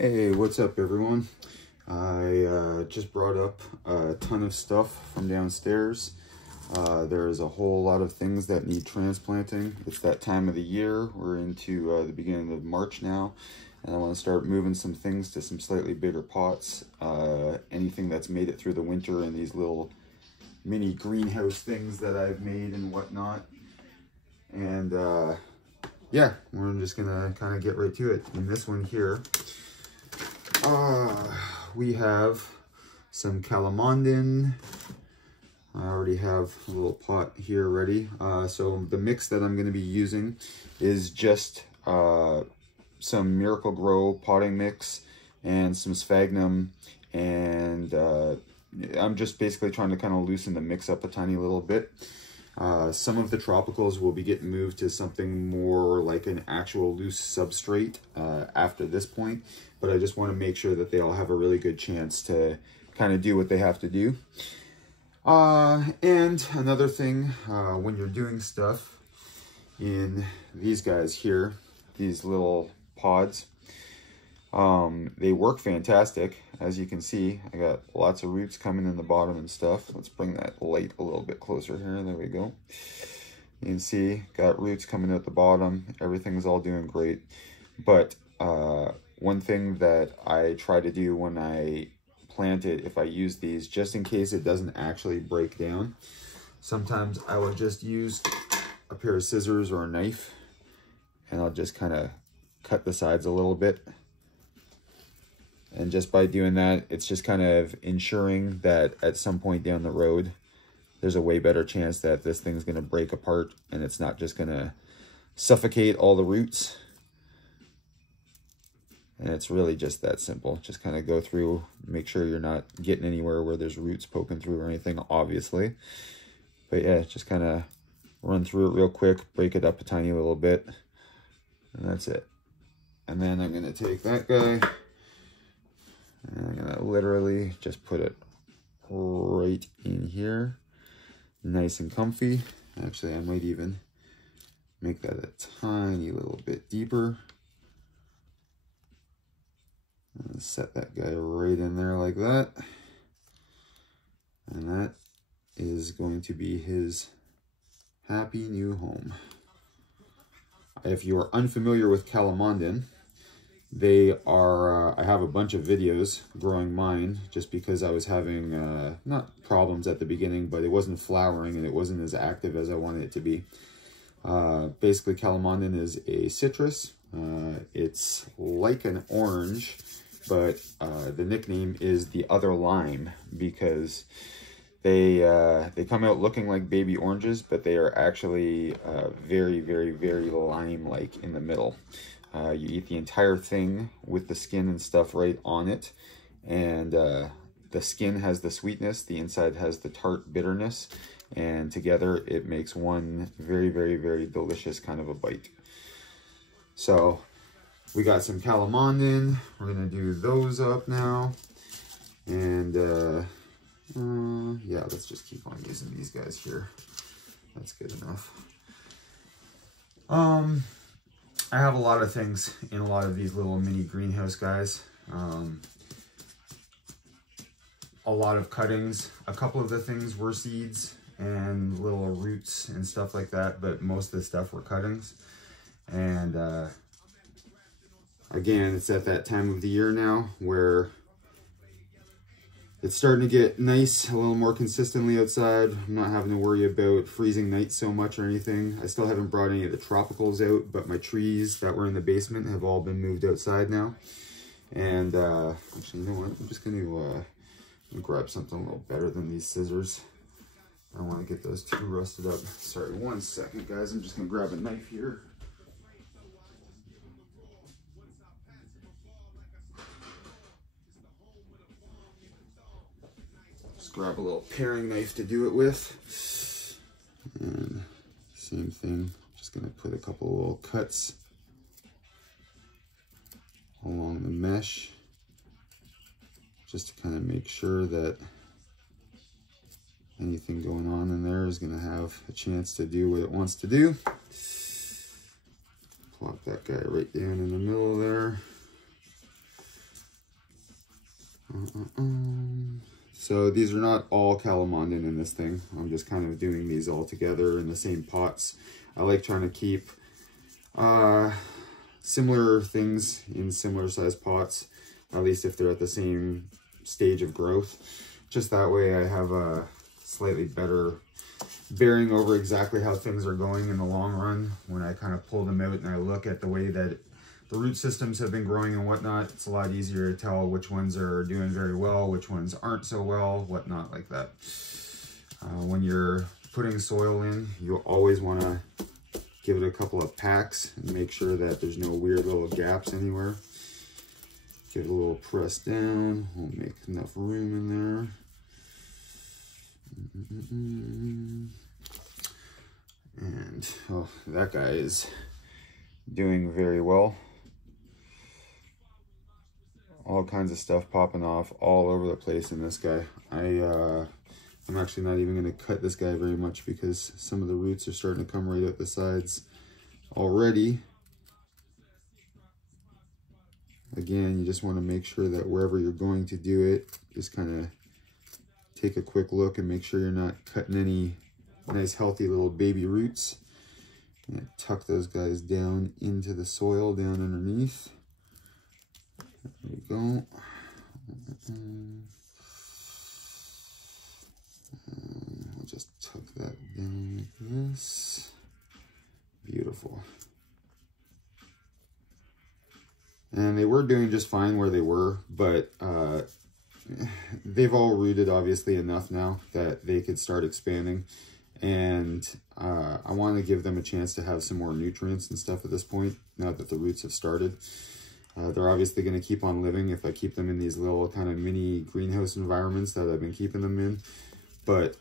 Hey, what's up everyone? I just brought up a ton of stuff from downstairs. There's a whole lot of things that need transplanting. It's that time of the year. We're into the beginning of March now, and I want to start moving some things to some slightly bigger pots. Anything that's made it through the winter in these little mini greenhouse things that I've made and whatnot. And yeah, we're just gonna kind of get right to it. In this one here, we have some calamondin. I already have a little pot here ready. So the mix that I'm going to be using is just some Miracle Grow potting mix and some sphagnum, and I'm just basically trying to kind of loosen the mix up a tiny little bit. Some of the tropicals will be getting moved to something more like an actual loose substrate after this point, but I just want to make sure that they all have a really good chance to kind of do what they have to do. And another thing, when you're doing stuff in these guys here, these little pods, they work fantastic. As you can see, I got lots of roots coming in the bottom and stuff. Let's bring that light a little bit closer here. There we go. You can see, got roots coming out the bottom. Everything's all doing great. But one thing that I try to do when I plant it, if I use these, just in case it doesn't actually break down, sometimes I will just use a pair of scissors or a knife, and I'll just kind of cut the sides a little bit. And just by doing that, it's just kind of ensuring that at some point down the road, there's a way better chance that this thing's going to break apart and it's not just going to suffocate all the roots. And it's really just that simple. Just kind of go through, make sure you're not getting anywhere where there's roots poking through or anything, obviously. But yeah, just kind of run through it real quick, break it up a tiny little bit, and that's it. And then I'm going to take that guy, and I'm going to literally just put it right in here, nice and comfy. Actually, I might even make that a tiny little bit deeper. And set that guy right in there like that. And that is going to be his happy new home. If you are unfamiliar with calamondin, they are, I have a bunch of videos growing mine just because I was having, not problems at the beginning, but it wasn't flowering and it wasn't as active as I wanted it to be. Basically, calamondin is a citrus. It's like an orange, but the nickname is the other lime because they come out looking like baby oranges, but they are actually very, very, very lime-like in the middle. You eat the entire thing with the skin and stuff right on it, and the skin has the sweetness, the inside has the tart bitterness, and together it makes one very, very, very delicious kind of a bite. So we got some calamondin. We're gonna do those up now, and yeah, let's just keep on using these guys here. That's good enough. I have a lot of things in a lot of these little mini greenhouse guys. A lot of cuttings. A couple of the things were seeds and little roots and stuff like that, but most of the stuff were cuttings. And again, it's at that time of the year now where it's starting to get nice, a little more consistently outside. I'm not having to worry about freezing nights so much or anything. I still haven't brought any of the tropicals out, but my trees that were in the basement have all been moved outside now. And actually, you know what? I'm just going to grab something a little better than these scissors. I don't want to get those too rusted up. Sorry, one second, guys. I'm just going to grab a knife here. Grab a little paring knife to do it with, and same thing, just gonna put a couple of little cuts along the mesh just to kind of make sure that anything going on in there is gonna have a chance to do what it wants to do. Plop that guy right down in the middle there. So these are not all calamondin in this thing. I'm just kind of doing these all together in the same pots. I like trying to keep similar things in similar sized pots, at least if they're at the same stage of growth. Just that way I have a slightly better bearing over exactly how things are going in the long run. When I kind of pull them out and I look at the way that the root systems have been growing and whatnot, it's a lot easier to tell which ones are doing very well, which ones aren't so well, whatnot like that. When you're putting soil in, you'll always want to give it a couple of packs and make sure that there's no weird little gaps anywhere. Give it a little press down. We'll make enough room in there. And oh, that guy is doing very well. All kinds of stuff popping off all over the place in this guy. I'm actually not even going to cut this guy very much because some of the roots are starting to come right out the sides already. Again, you just want to make sure that wherever you're going to do it, just kind of take a quick look and make sure you're not cutting any nice healthy little baby roots. And tuck those guys down into the soil down underneath. There we go. I'll just tuck that down like this. Beautiful. And they were doing just fine where they were, but they've all rooted obviously enough now that they could start expanding. And I want to give them a chance to have some more nutrients and stuff at this point, now that the roots have started. They're obviously going to keep on living if I keep them in these little kind of mini greenhouse environments that I've been keeping them in. But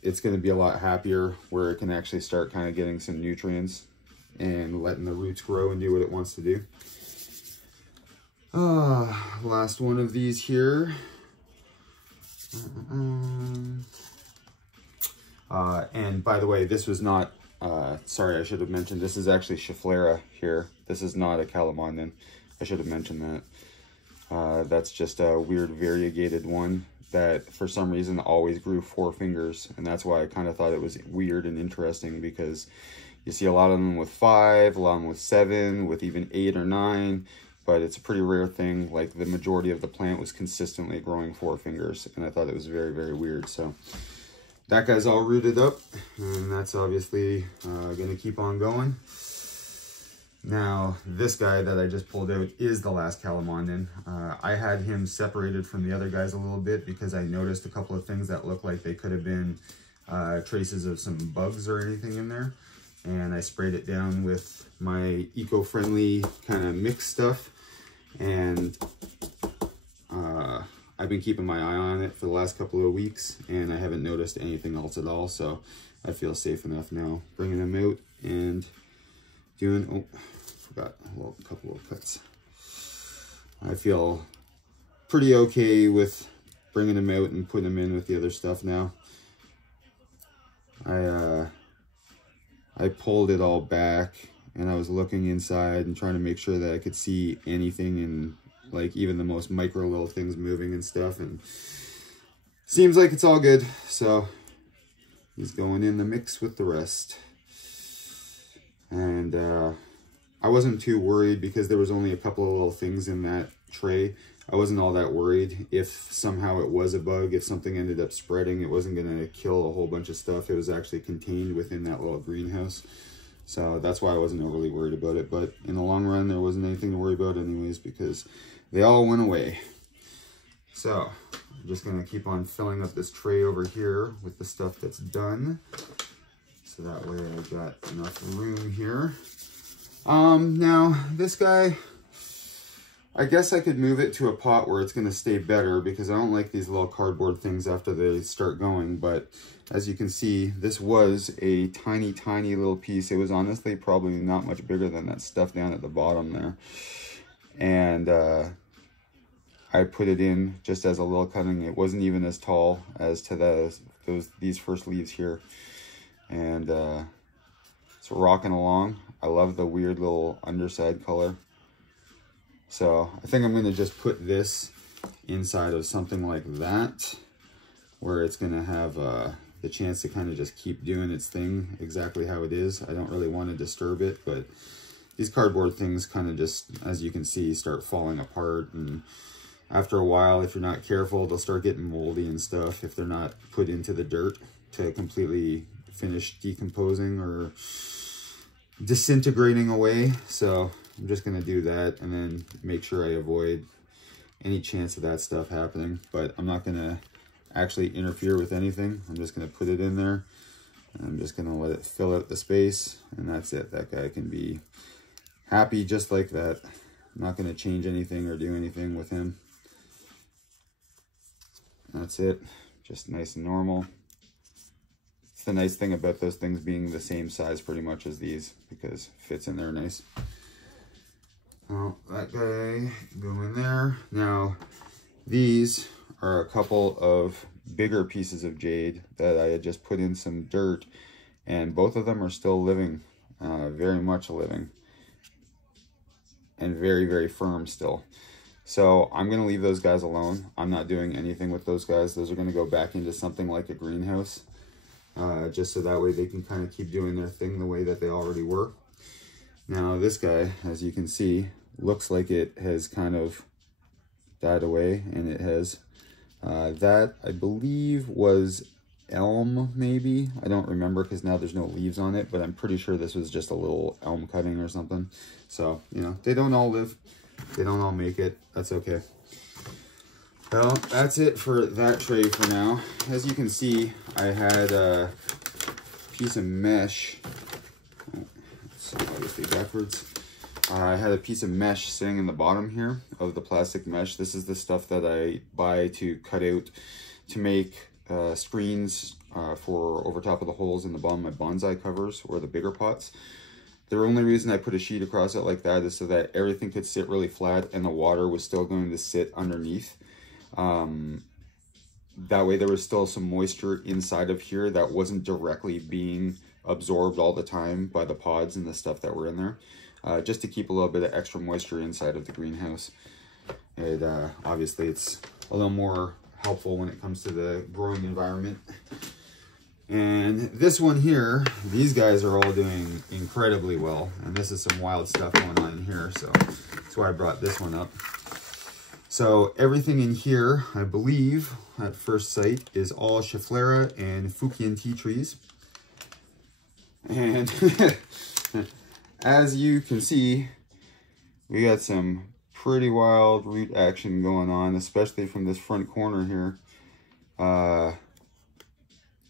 it's going to be a lot happier where it can actually start kind of getting some nutrients and letting the roots grow and do what it wants to do. Last one of these here. And by the way, this was not, sorry, I should have mentioned, this is actually Schefflera here. This is not a calamondin. I should have mentioned that. That's just a weird variegated one that for some reason always grew 4 fingers. And that's why I kind of thought it was weird and interesting, because you see a lot of them with 5, a lot of them with 7, with even 8 or 9, but it's a pretty rare thing. Like the majority of the plant was consistently growing 4 fingers, and I thought it was very, very weird. So that guy's all rooted up, and that's obviously going to keep on going. Now, this guy that I just pulled out is the last calamondin. I had him separated from the other guys a little bit because I noticed a couple of things that looked like they could have been traces of some bugs or anything in there. And I sprayed it down with my eco-friendly kind of mix stuff. And I've been keeping my eye on it for the last couple of weeks, and I haven't noticed anything else at all. So I feel safe enough now bringing them out and doing, oh, forgot a couple of cuts. I feel pretty okay with bringing them out and putting them in with the other stuff now. I pulled it all back and I was looking inside and trying to make sure that I could see anything, and like even the most micro little things moving and stuff, and seems like it's all good. So he's going in the mix with the rest. And I wasn't too worried because there was only a couple of little things in that tray. I wasn't all that worried if somehow it was a bug, if something ended up spreading, it wasn't going to kill a whole bunch of stuff. It was actually contained within that little greenhouse. So that's why I wasn't overly worried about it. But in the long run, there wasn't anything to worry about anyways, because they all went away. So I'm just going to keep on filling up this tray over here with the stuff that's done. So that way I've got enough room here. Now this guy, I guess I could move it to a pot where it's going to stay better, because I don't like these little cardboard things after they start going. But as you can see, this was a tiny, tiny little piece. It was honestly probably not much bigger than that stuff down at the bottom there. And I put it in just as a little cutting. It wasn't even as tall as to these first leaves here. And it's rocking along. I love the weird little underside color. So I think I'm going to just put this inside of something like that, where it's going to have the chance to kind of just keep doing its thing exactly how it is. I don't really want to disturb it, but these cardboard things kind of just, as you can see, start falling apart, and after a while, if you're not careful, they'll start getting moldy and stuff if they're not put into the dirt to completely finish decomposing or disintegrating away. So I'm just going to do that and then make sure I avoid any chance of that stuff happening. But I'm not going to actually interfere with anything. I'm just going to put it in there. And I'm just going to let it fill out the space, and that's it. That guy can be happy just like that. I'm not going to change anything or do anything with him. That's it. Just nice and normal. It's the nice thing about those things being the same size pretty much as these, because it fits in there nice. Oh, that guy can go in there. Now, these are a couple of bigger pieces of jade that I had just put in some dirt, and both of them are still living, very much living, and very, very firm still. So I'm going to leave those guys alone. I'm not doing anything with those guys. Those are going to go back into something like a greenhouse, just so that way they can kind of keep doing their thing the way that they already were. Now this guy, as you can see, looks like it has kind of died away, and it has. That, I believe, was elm, maybe. I don't remember because now there's no leaves on it, but I'm pretty sure this was just a little elm cutting or something. So, you know, they don't all live. They don't all make it. That's okay. Well, that's it for that tray for now. As you can see, I had a piece of mesh. It's obviously backwards. I had a piece of mesh sitting in the bottom here of the plastic mesh. This is the stuff that I buy to cut out to make screens for over top of the holes in the bottom of my bonsai covers or the bigger pots. The only reason I put a sheet across it like that is so that everything could sit really flat and the water was still going to sit underneath. That way there was still some moisture inside of here that wasn't directly being absorbed all the time by the pods and the stuff that were in there. Just to keep a little bit of extra moisture inside of the greenhouse. Obviously it's a little more helpful when it comes to the growing environment. And this one here, these guys are all doing incredibly well. And this is some wild stuff going on in here, so that's why I brought this one up. So everything in here, I believe, at first sight, is all Schefflera and Fukian tea trees. And as you can see, we got some pretty wild root action going on, especially from this front corner here.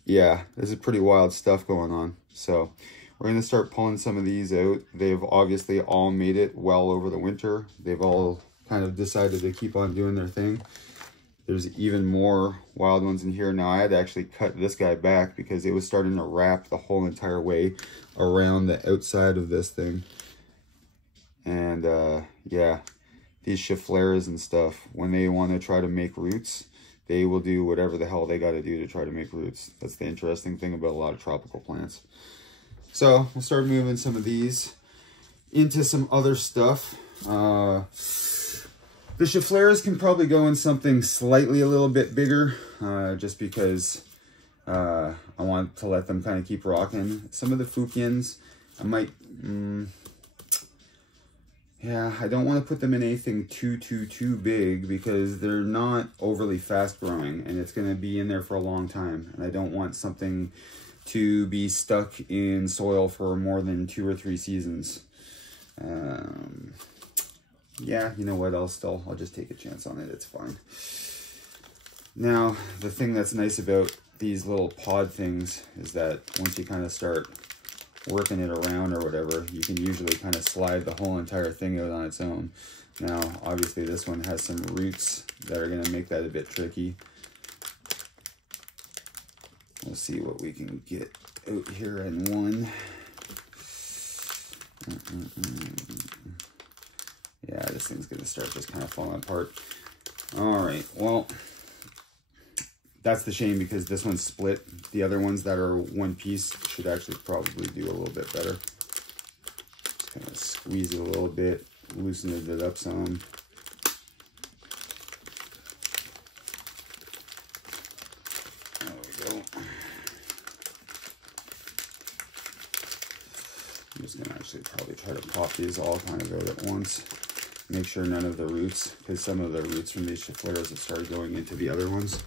Yeah, this is pretty wild stuff going on. So we're going to start pulling some of these out. They've obviously all made it well over the winter. They've all kind of decided to keep on doing their thing. There's even more wild ones in here. Now, I had to actually cut this guy back because it was starting to wrap the whole entire way around the outside of this thing. And yeah, these Scheffleras and stuff, when they want to try to make roots, they will do whatever the hell they got to do to try to make roots. That's the interesting thing about a lot of tropical plants. So we'll start moving some of these into some other stuff. The Scheffleras can probably go in something slightly a little bit bigger, just because I want to let them kind of keep rocking. Some of the Fukians, I might, yeah, I don't want to put them in anything too big because they're not overly fast growing and it's going to be in there for a long time. And I don't want something to be stuck in soil for more than 2 or 3 seasons. Yeah, you know what, I'll just take a chance on it, it's fine. Now, the thing that's nice about these little pod things is that once you kind of start working it around or whatever, you can usually kind of slide the whole entire thing out on its own. Now, obviously this one has some roots that are going to make that a bit tricky. We'll see what we can get out here in one. Yeah, this thing's going to start just kind of falling apart. All right, well, that's the shame because this one's split. The other ones that are one piece should actually probably do a little bit better. Just kind of squeeze it a little bit, loosen it up some. these all kind of out at once. Make sure none of the roots, because some of the roots from these Scheffleras have started going into the other ones.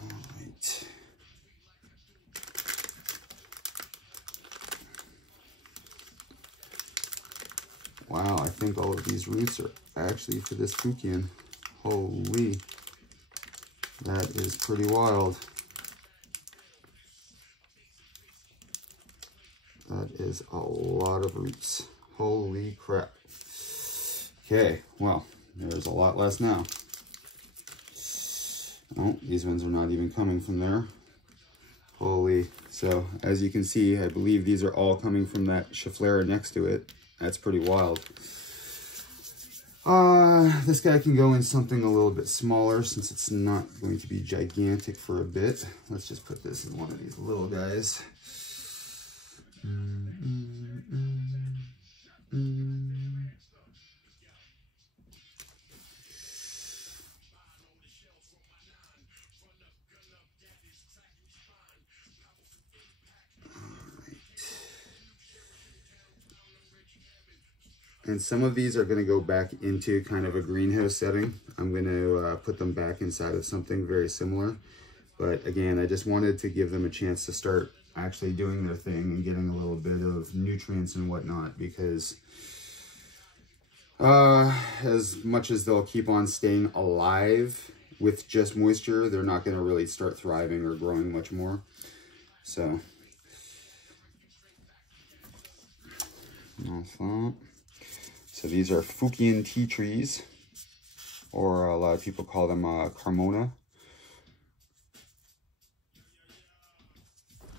All right. Wow, I think all of these roots are actually for this Fukian. Holy, that is pretty wild. That is a lot of roots. Holy crap. Okay, well, there's a lot less now. Oh, these ones are not even coming from there. Holy, so as you can see, I believe these are all coming from that Schefflera next to it. That's pretty wild. This guy can go in something a little bit smaller since it's not going to be gigantic for a bit. Let's just put this in one of these little guys. And some of these are going to go back into kind of a greenhouse setting. I'm going to put them back inside of something very similar. But again, I just wanted to give them a chance to start actually doing their thing and getting a little bit of nutrients and whatnot, because as much as they'll keep on staying alive with just moisture, they're not going to really start thriving or growing much more. So, so these are Fukian tea trees, or a lot of people call them Carmona.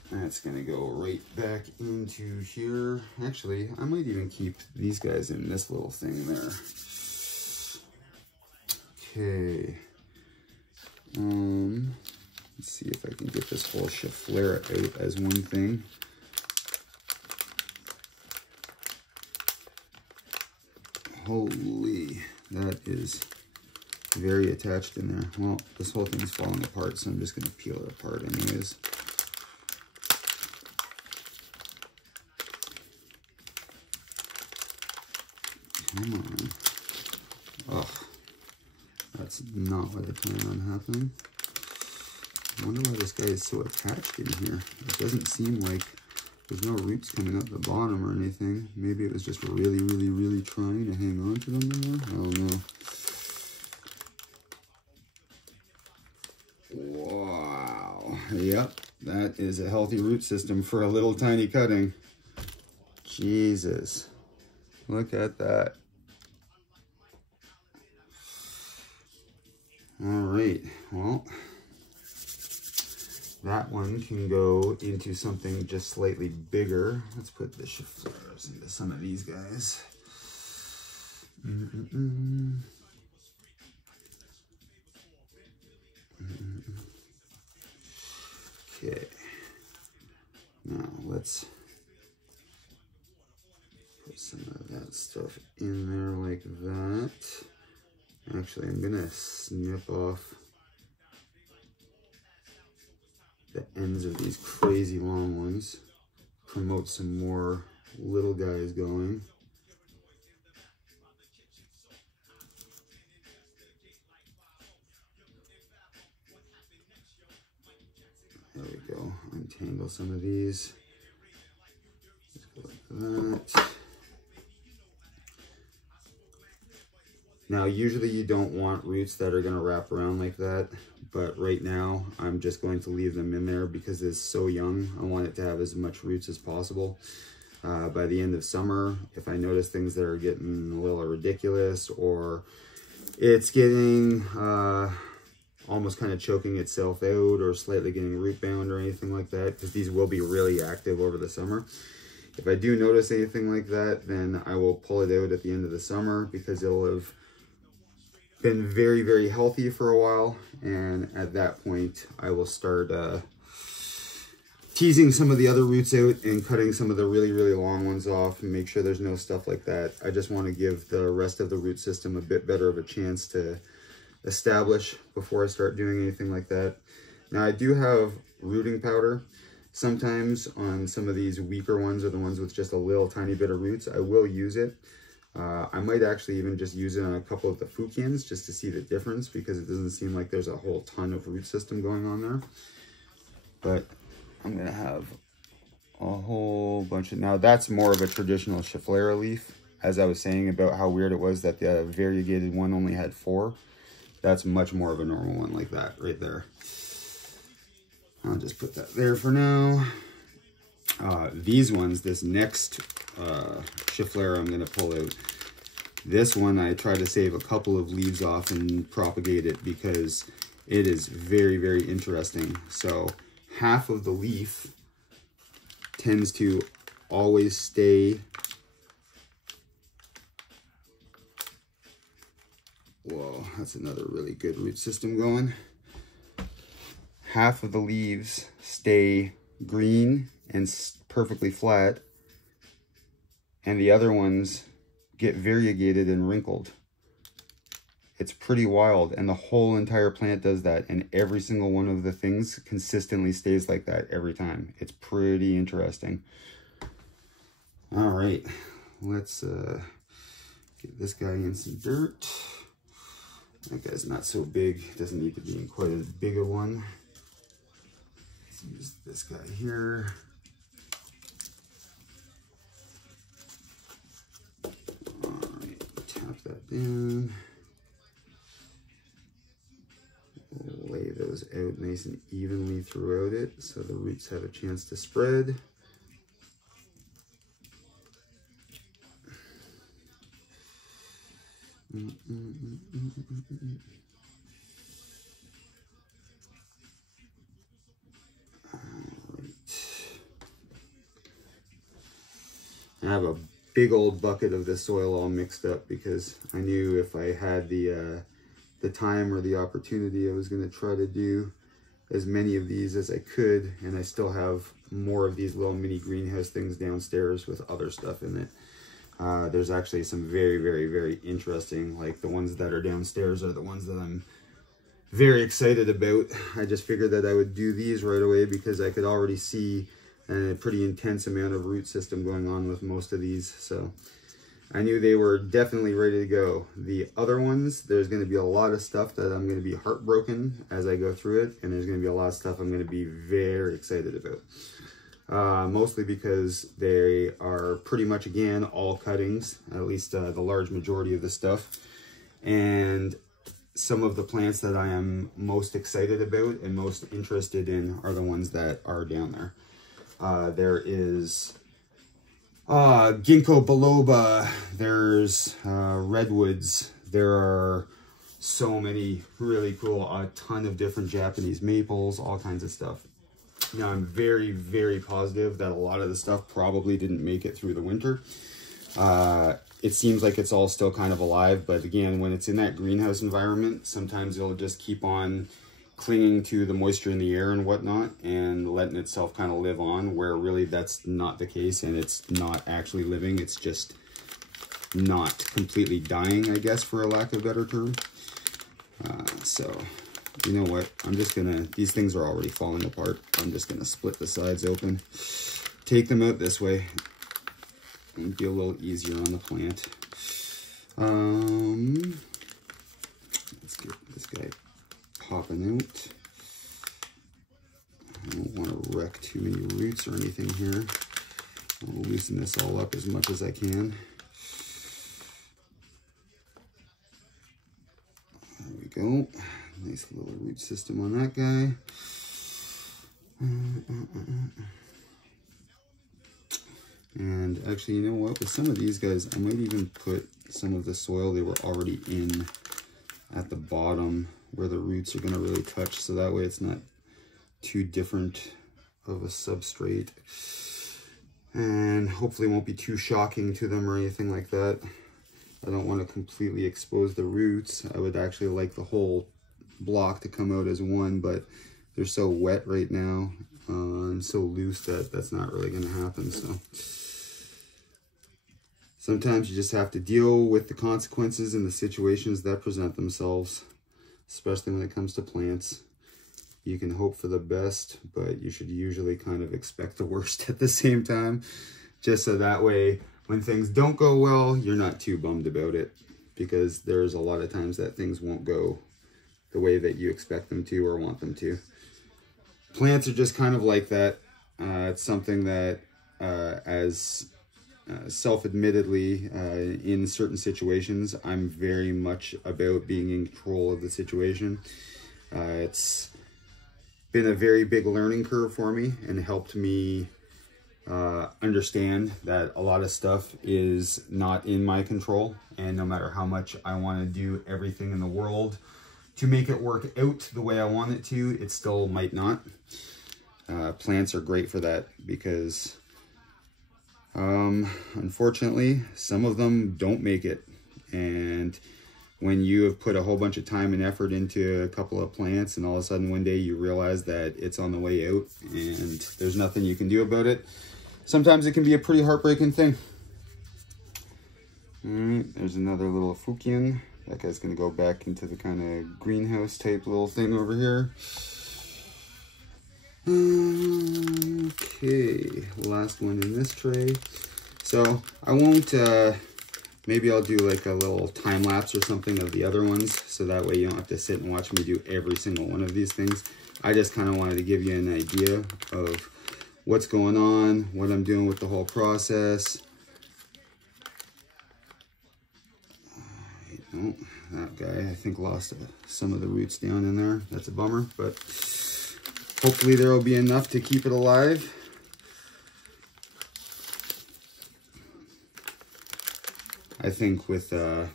That's going to go right back into here. Actually, I might even keep these guys in this little thing there. Okay. Let's see if I can get this whole Schefflera out as one thing. Holy, that is very attached in there. Well, this whole thing's falling apart, so I'm just going to peel it apart anyways. Come on. Ugh. That's not what I plan on happening. I wonder why this guy is so attached in here. It doesn't seem like there's no roots coming up the bottom or anything. Maybe it was just really, really, really trying to hang on to them more. I don't know. Wow. Yep. That is a healthy root system for a little tiny cutting. Jesus. Look at that. All right, well, that one can go into something just slightly bigger. Let's put the Scheffleras into some of these guys. Okay, now let's put some of that stuff in there like that. Actually, I'm gonna snip off the ends of these crazy long ones, promote some more little guys going. There we go, untangle some of these. Just go like that. Now, usually you don't want roots that are going to wrap around like that, but right now I'm just going to leave them in there because it's so young. I want it to have as much roots as possible. By the end of summer, if I notice things that are getting a little ridiculous, or it's getting almost kind of choking itself out or slightly getting root bound or anything like that, because these will be really active over the summer. If I do notice anything like that, then I will pull it out at the end of the summer, because it'll have been very, very healthy for a while, and at that point I will start teasing some of the other roots out and cutting some of the really, really long ones off and make sure there's no stuff like that. I just want to give the rest of the root system a bit better of a chance to establish before I start doing anything like that. Now, I do have rooting powder, Sometimes on some of these weaker ones, or the ones with just a little tiny bit of roots, I will use it. I might actually even just use it on a couple of the Fukians just to see the difference, because it doesn't seem like there's a whole ton of root system going on there. But I'm gonna have a whole bunch of, now that's more of a traditional Schefflera leaf. As I was saying about how weird it was that the variegated one only had 4. That's much more of a normal one like that right there. I'll just put that there for now. These ones, this next Schefflera I'm going to pull out. This one I try to save a couple of leaves off and propagate it because it is very, very interesting. So half of the leaf tends to always stay. Whoa, that's another really good root system going. Half of the leaves stay green and perfectly flat, and the other ones get variegated and wrinkled. It's pretty wild, and the whole entire plant does that, and every single one of the things consistently stays like that every time. It's pretty interesting. All right, let's get this guy in some dirt. That guy's not so big, doesn't need to be in quite as big a one. Let's use this guy here. All right, tap that down. Lay those out nice and evenly throughout it so the roots have a chance to spread. I have a big old bucket of this soil all mixed up because I knew if I had the time or the opportunity, I was going to try to do as many of these as I could, and I still have more of these little mini greenhouse things downstairs with other stuff in it. There's actually some very, very, very interesting, like the ones that are downstairs are the ones that I'm very excited about. I just figured that I would do these right away because I could already see a pretty intense amount of root system going on with most of these. So I knew they were definitely ready to go. The other ones, there's going to be a lot of stuff that I'm going to be heartbroken as I go through it, and there's going to be a lot of stuff I'm going to be very excited about. Mostly because they are pretty much, again, all cuttings, at least the large majority of the stuff. And some of the plants that I am most excited about and most interested in are the ones that are down there. There is ginkgo biloba, there's redwoods, there are so many really cool, a ton of different Japanese maples, all kinds of stuff. Now, I'm very, very positive that a lot of the stuff probably didn't make it through the winter. It seems like it's all still kind of alive, but again, when it's in that greenhouse environment, sometimes it'll just keep on clinging to the moisture in the air and whatnot and letting itself kind of live on, where really that's not the case, and it's not actually living. It's just not completely dying, I guess, for a lack of a better term. So you know what, I'm just gonna, these things are already falling apart. I'm just gonna split the sides open, take them out this way, and be a little easier on the plant. Let's get this guy popping out. I don't want to wreck too many roots or anything here. I'll loosen this all up as much as I can. There we go. Nice little root system on that guy. And actually, you know what? With some of these guys, I might even put some of the soil they were already in at the bottom where the roots are going to really touch, so that way it's not too different of a substrate. And hopefully it won't be too shocking to them or anything like that. I don't want to completely expose the roots. I would actually like the whole block to come out as one, but they're so wet right now and so loose that that's not really going to happen. So sometimes you just have to deal with the consequences and the situations that present themselves, especially when it comes to plants. you can hope for the best, but you should usually kind of expect the worst at the same time, just so that way when things don't go well, you're not too bummed about it, because there's a lot of times that things won't go the way that you expect them to or want them to. Plants are just kind of like that. It's something that as self-admittedly, in certain situations, I'm very much about being in control of the situation. It's been a very big learning curve for me and helped me understand that a lot of stuff is not in my control, and no matter how much I want to do everything in the world to make it work out the way I want it to, it still might not. Plants are great for that, because unfortunately, some of them don't make it. And when you have put a whole bunch of time and effort into a couple of plants, and all of a sudden one day you realize that it's on the way out and there's nothing you can do about it, sometimes it can be a pretty heartbreaking thing. All right, there's another little Fukian. That guy's gonna go back into the kind of greenhouse type little thing over here. Okay, last one in this tray. So I won't, maybe I'll do like a little time lapse or something of the other ones, so that way you don't have to sit and watch me do every single one of these things. I just kind of wanted to give you an idea of what's going on, what I'm doing with the whole process. Oh, that guy I think lost some of the roots down in there. That's a bummer, but hopefully there will be enough to keep it alive. I think with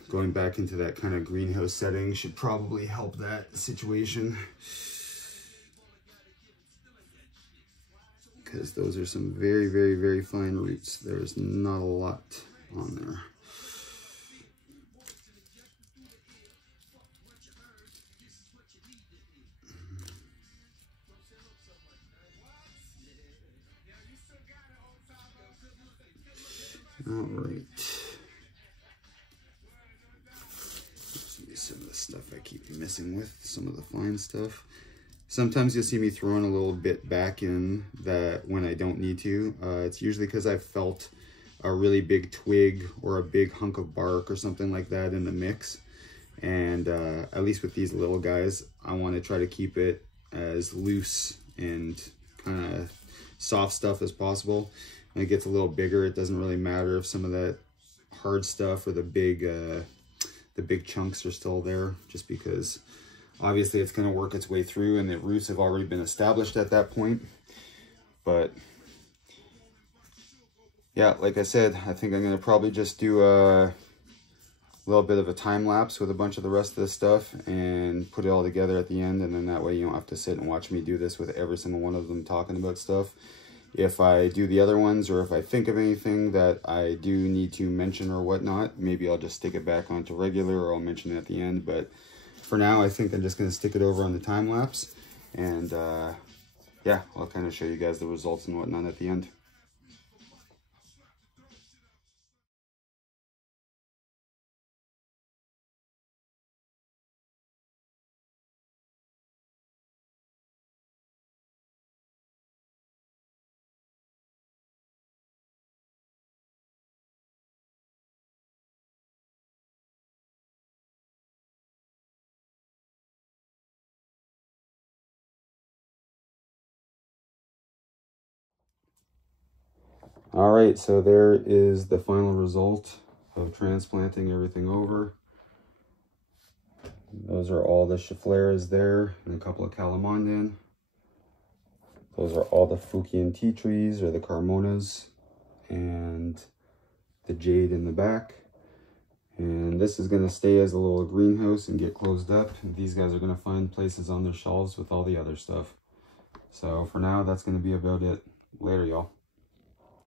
going back into that kind of greenhouse setting should probably help that situation, because those are some very, very, very fine roots. There's not a lot on there. All right. Some of the stuff I keep messing with, some of the fine stuff. Sometimes you'll see me throwing a little bit back in that when I don't need to. It's usually because I've felt a really big twig or a big hunk of bark or something like that in the mix. And at least with these little guys, I want to try to keep it as loose and kind of soft stuff as possible. When it gets a little bigger, it doesn't really matter if some of that hard stuff or the big chunks are still there, just because obviously it's going to work its way through and the roots have already been established at that point. But yeah, like I said, I think I'm going to probably just do a little bit of a time lapse with a bunch of the rest of the stuff and put it all together at the end, and then that way you don't have to sit and watch me do this with every single one of them talking about stuff. If I do the other ones, or if I think of anything that I do need to mention or whatnot, maybe I'll just stick it back onto regular, or I'll mention it at the end. But for now, I think I'm just going to stick it over on the time lapse. And yeah, I'll kind of show you guys the results and whatnot at the end. All right, so there is the final result of transplanting everything over. Those are all the Scheffleras there, and a couple of Calamondin. Those are all the Fukian tea trees, or the Carmonas, and the jade in the back. And this is going to stay as a little greenhouse and get closed up. And these guys are going to find places on their shelves with all the other stuff. So for now, that's going to be about it. Later, y'all.